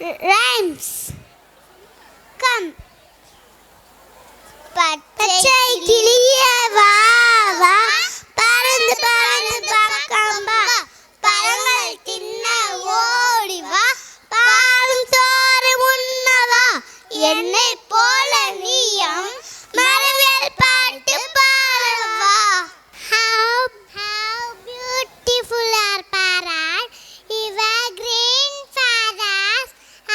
rhymes. Come. பச்சை கிளியே வா வா, பறந்து பறந்து பக்கம் வா, பழங்கள் தின்ன ஓடி வா, பாலும் சோறும் உண்ணவா, என்னை போல நீயும் மரவேல் பாட்டு பாடவா. How beautiful are parrots, evergreen feathers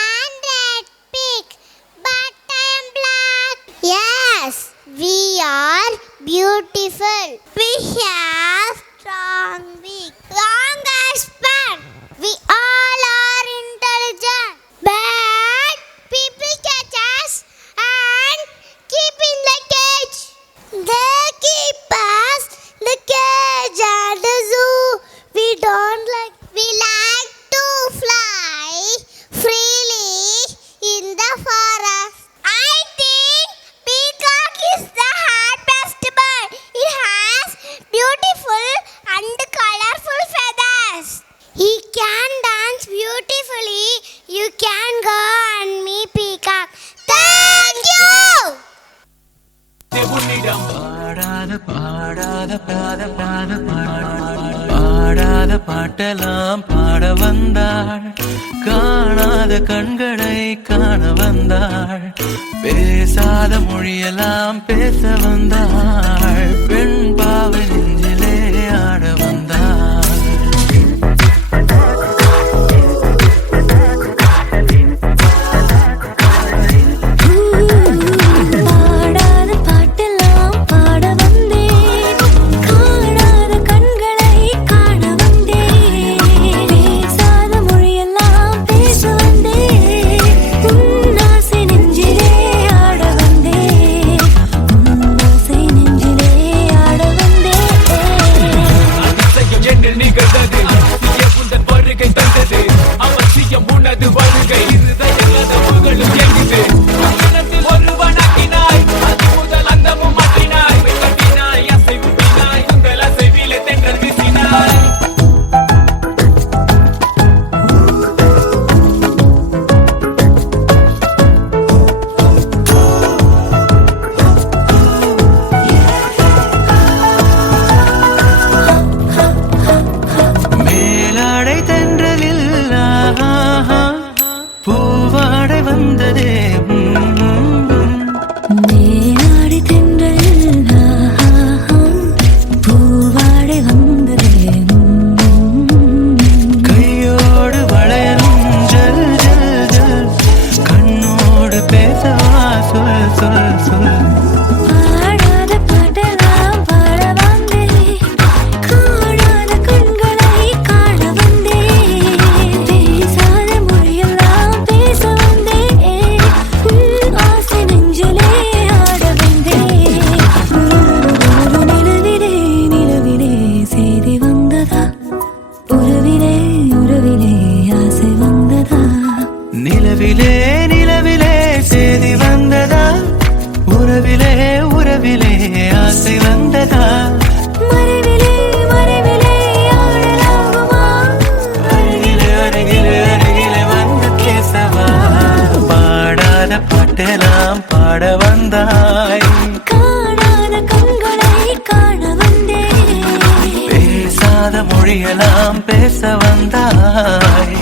and red beak, but I am black. Yes, we are beautiful. We have strong beak, long as span. We all are intelligent, but people catch us and keep in the cage. They keep us in the cage and the zoo. We don't like. We like to fly freely in the forest. I think peacock is the happiest bird. It has beautiful and colorful feathers. He can dance beautifully. You can go on me, peacock. Thank you. பாடாத பாட்டெல்லாம் பாட வந்தாள், காணாத கண்களை காண வந்தாள், பேசாத மொழியெல்லாம் பேச வந்தாள், பெண் பாவை நெஞ்சிலே ஆட வந்தாள். பூவாடை வந்ததே மேலாடை தென்றல், பூவாடை வந்ததே, கையோடு வளையலும் ஜல் ஜல் ஜல், கண்ணோடு பேசவா சொல் சொல் சொல். நிலவிலே நிலவிலே சேதி வந்ததா, உறவிலே உறவிலே ஆசை வந்ததா, மறைவிலே மறைவிலே ஆடலாகுமா, அருகிலே அருகிலே அருகிலே வந்து பேசவா. பாடாத பாட்டெல்லாம் பாட வந்தாய், காணாத கண்களை காண வந்தேன், பேசாத மொழியெல்லாம் பேச வந்தாய்.